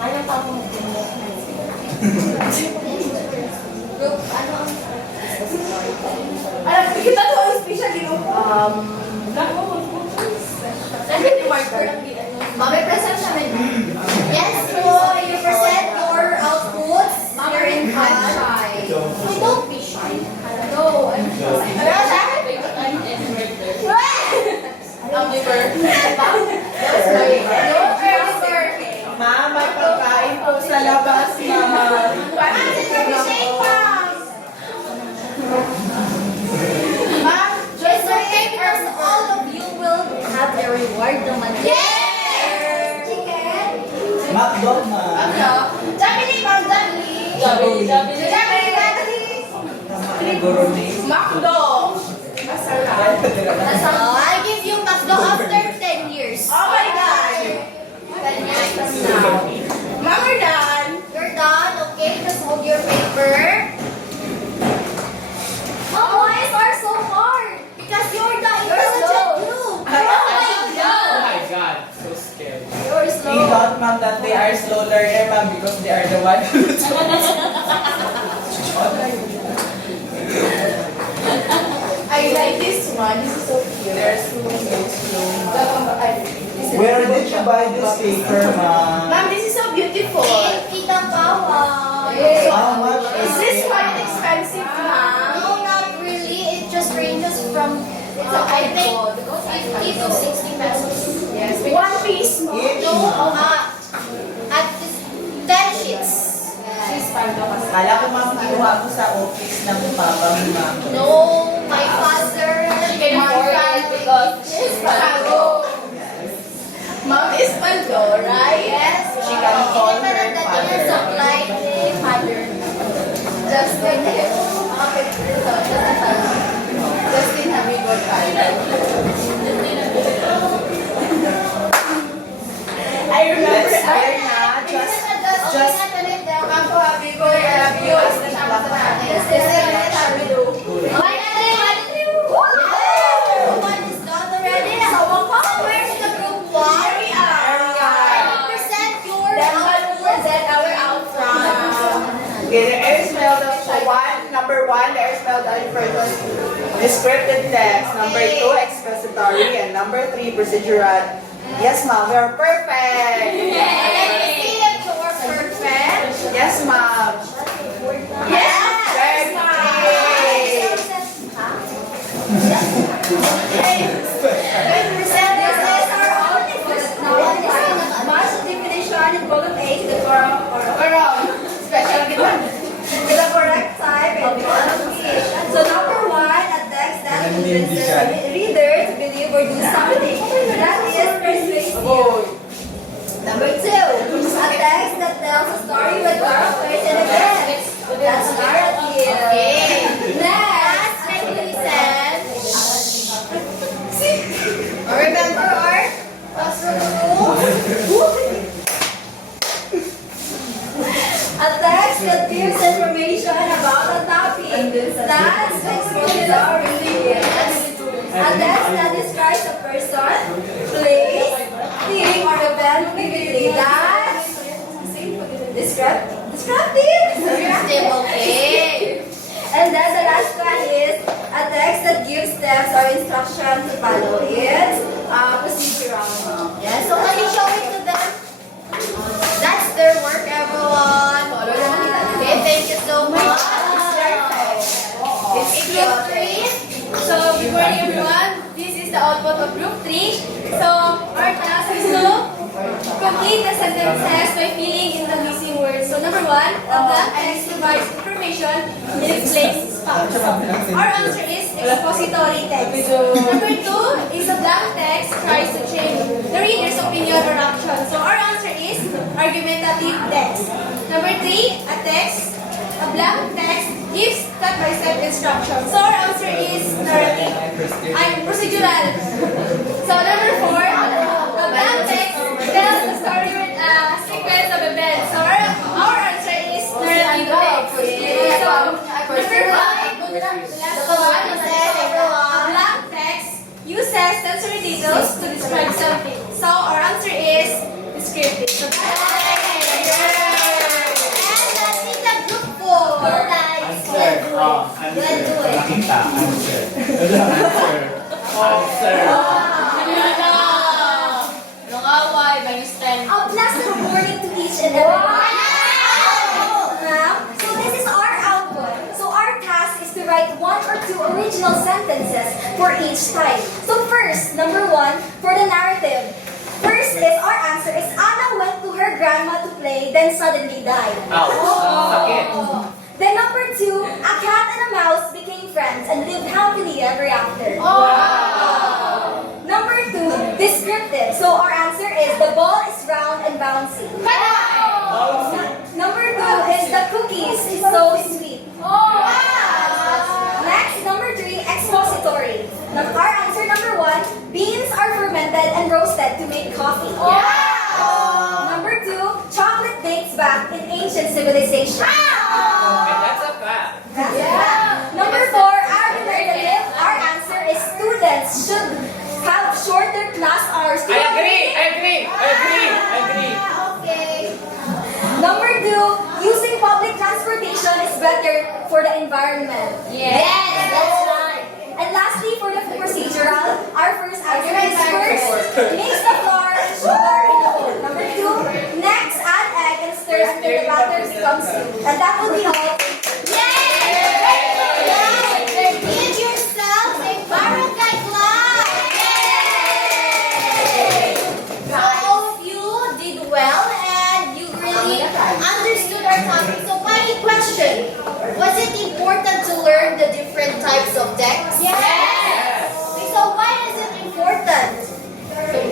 Ayaw pa ako mag-dinner. Group, ano ang... Alam, kita to ang special group. Mami, present namin. Yes, po. You present your outputs. You're in class. I don't be shy. No, I'm shy. Ano siya? Ma, may pagkain po sa labas, ma. Ma'am, just okay because all of you will have a reward naman. Yes! Chicken! McDo, ma. Jamili, Ma'am Jamili. Jamili. Gourmet. Macdo. Masarap. I give you McDo after 10 years. Oh my God. 10 years from now. Ma'am, we're done. You're done, okay? Just hold your paper. Oh, why are so hard? Because you're the intelligent group. Oh my God, so scary. You're We slow. thought, ma'am, that they are slow learner, ma'am, because they are the one who I like this one. This is so cute. They're so Where did you buy this paper, ma'am? Ma'am, this is so beautiful. Kita Pawa. How much Is this quite expensive, ma'am? No, not really. It just ranges from, I think, 50 to 60 pesos. Yes. One piece mo. Each? No, at this 10 sheets. She's fine daw kasi. Kala ko, ma'am, kinuha ko sa office ng papa mo, ma'am. No, my father. Ma'am is Paldo, right? Yes. She can call her Even that father. you supply the father. Just like him. Okay, so Justin Habigo tayo. I remember, Let's learn na. Just Ako, Habigo, I love you. As nasama sa natin. This is Habigo. One is done already. So, where's the group one? Here we are. Present your Then we'll outputs. present our outcome. Okay, the air spelled out for number one, the air spelled out for descriptive text. Number two, expository. And number three, procedural. Yes, ma'am, we are perfect. Let's see if you're perfect. Yes, ma'am. Yes! Very Present this is our outputs. Now, Mass definition in column 8, the correct special given with the correct type and pronunciation. So number one, a text that convinces the reader to believe or do something that is persuasive. Number two, a text that tells a story with characters and events. That's narrative. Next, can you listen? Remember our classroom rules? a text that gives information about a topic. That's expository. A text that describes a person, place, thing, or event vividly. That's descriptive. Okay. And then the last one is a text that gives steps or instructions to follow. It's procedural. Yeah, so can you show it to them? That's their work, everyone. Okay, thank you so much. It's Group 3. So, good morning everyone. This is the output of group 3. So, our task is to complete the sentences by filling in the missing words. So, number 1, a blank text provides information and explains facts. Our answer is expository text. Number 2 is a blank text tries to change the reader's opinion or action. So, our answer is argumentative text. Number 3, a blank text gives step-by-step instructions. So our answer is narrative. Procedural. So number 4, a blank text tells the story with a sequence of events. So our answer is narrative text. So number 5, a blank text uses sensory details to describe something. So our answer is descriptive. So that's Let's do it. Nakita. Answer. Answer. Nangaway, Einstein. A pleasant morning to each and every one. So this is our output. So our task is to write 1 or 2 original sentences for each type. So first, number 1, for the narrative. First is our answer is Anna went to her grandma to play, then suddenly died. Ouch. Sakit. Then number 2, a cat and a mouse became friends and lived happily ever after. Number 2, descriptive. So our answer is the ball is round and bouncy. Number 2 is the cookies is so sweet. Next, number 3, expository. Our answer number 1, beans are fermented and roasted to make coffee. Number 2, chocolate dates back in ancient civilization. And that's a fact. Number 4, argumentative. Our answer is students should have shorter class hours. I agree. Okay. Number 2, using public transportation is better for the environment. Yes, that's right. And lastly, for the procedural, our first answer is first, mix the flour and sugar in a bowl. Number 2, next add egg and stir until the batter becomes smooth. And that will be all. Give yourself a barangay clap. So all of you did well and you really understood our topic. So final question. Was it important to learn the different types of text? Yes. So why is it important?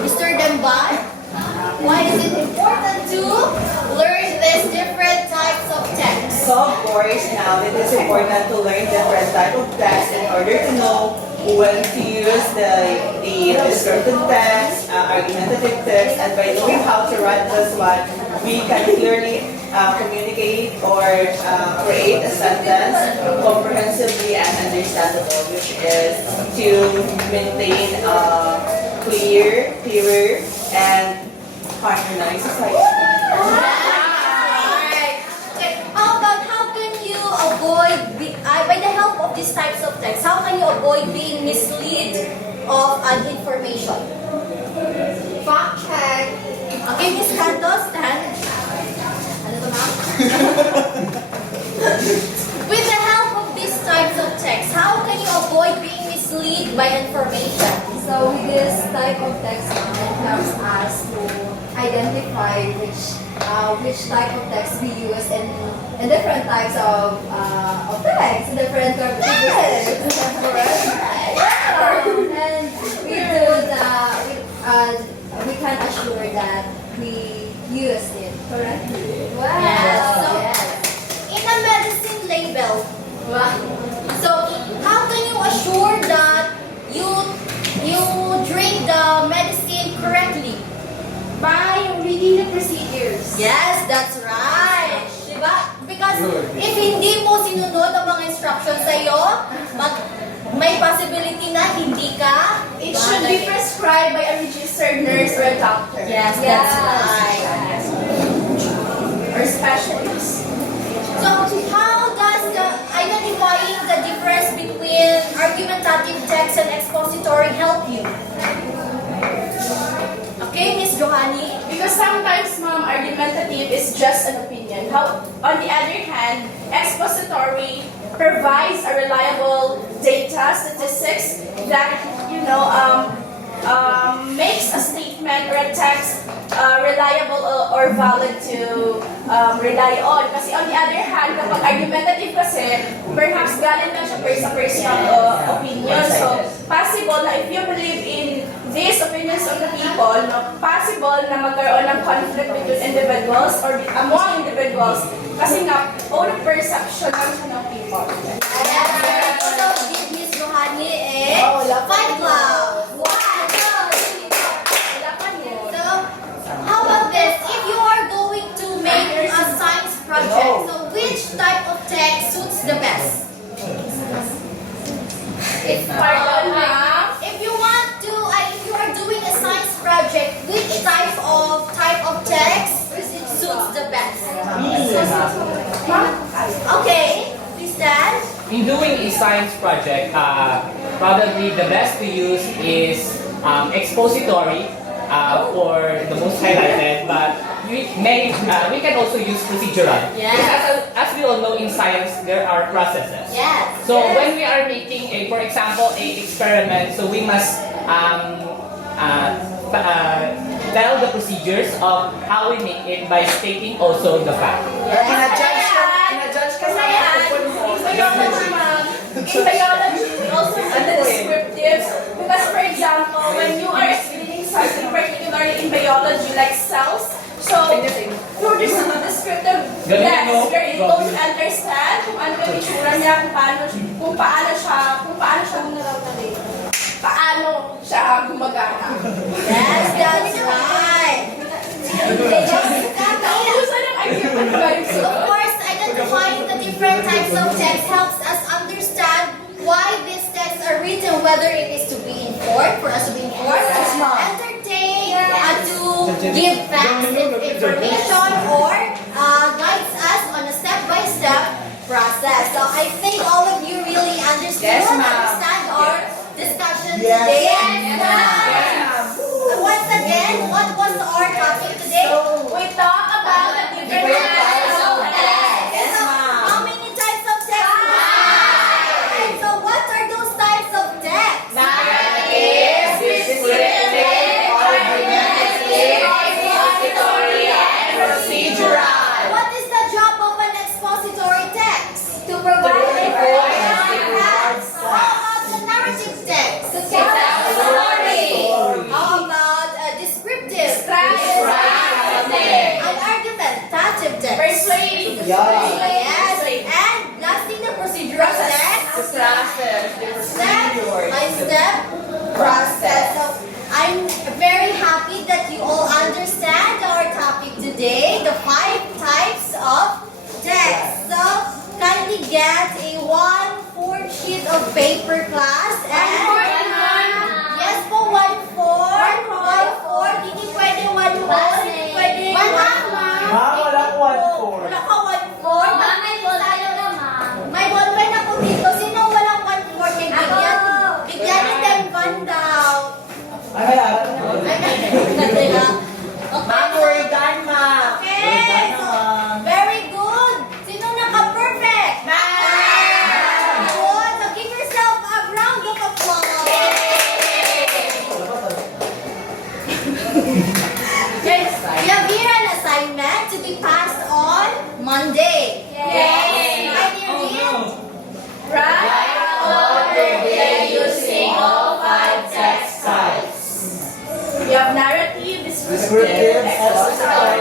Mr. Demban, why is it important to learn these different types of text? So of course, now it is important to learn different type of text in order to know when to use the descriptive text, argumentative text, and by knowing how to write this one, we can clearly communicate or create a sentence comprehensively and understandable, which is to maintain clearer, and harmonized society. Right. Okay. How about how can you avoid, by the help of these types of text, how can you avoid being misled of an information? Fact check. Okay, Miss Cantos, stand. Ano to, ma'am? With the help of these types of text, how can you avoid being misled by information? So with this type of text, it helps us to identify which type of text we use in different types of text, in different conversations. And we can assure that we use it correctly. Yes. So, Yes. in a medicine label, so how can you assure that you drink the medicine correctly? By reading the procedures. Yes, that's right. Diba? Because if hindi mo sinunod ang mga instructions sa'yo, may possibility na hindi ka It should be prescribed by a registered nurse or a doctor. Yes, that's right. Or specialist. So, how does identifying the difference between argumentative text and expository help you? Okay, Miss Johanny? Because sometimes, ma'am, argumentative is just an opinion. On the other hand, expository provides a reliable data, statistics that, makes a statement or a text reliable or valid to rely on. Kasi on the other hand, kapag argumentative kasi, perhaps galing na siya sa personal opinion. So, possible na if you believe in these opinions of the people, possible na magkaroon ng conflict between individuals or among individuals kasi nga, own perception lang siya ng people. Yes. So, give Miss Johanny a 5 clap. So, how about this? If you are going to make a science project, so which type of text suits the best? If you want to, if you are doing a science project, which type of text suits the best? Okay, please stand. in doing a science project, probably the best to use is expository for the most highlighted, but we can also use procedural. Yes. Because as we all know in science, there are processes. Yes. So when we are making for example, a experiment, so we must tell the procedures of how we make it by stating also the fact. In a judge ka sa open mo. In biology, we also need the descriptives because, for example, when you are explaining something, particularly in biology, like cells, so through this descriptive text, you're able to understand kung ano yung itsura niya, paano siya gumagana. Yes, that's right. Of course, identifying the different types of text helps us understand why these texts are written, whether it is to be informed, for us to be informed, entertain, to give facts and information, or guides us on a step-by-step process. So I think all of you really understood, Yes, ma'am. understand our discussion Yes. today. Yes, ma'am. Once again, what was our topic today? We talk about the different types of text. Yes, ma'am. How many types of text? And so what are those types of text? Narrative, descriptive, argumentative, expository, and procedural. What is the job of an expository text? To provide How about the narrative text? to tell a story. How about a descriptive? Descriptive. An argumentative text? Persuade. Yes. And lastly, the procedural text? Step-by-step process. So I'm very happy that you all understand our topic today, the 5 types of text. So kindly get a 1/4 sheet of paper, class, and yes po, 1/4. 1/4. Hindi pwede 1 whole. Hindi pwede 1 half. Ma'am, walang 1/4. Wala ka 1/4. May ballpen ako dito. Sino walang 1/4? Bigyan. Bigyan ni Tempan daw. Ay, alam mo. Ma'am, we're done, ma'am. Okay. So, very good. Sino naka-perfect? Good. So, give yourself a round of applause. We have here an assignment to be passed on Monday. Yes. Can you read? Using all 5 text types. We have narrative, descriptive, Descriptive, expository,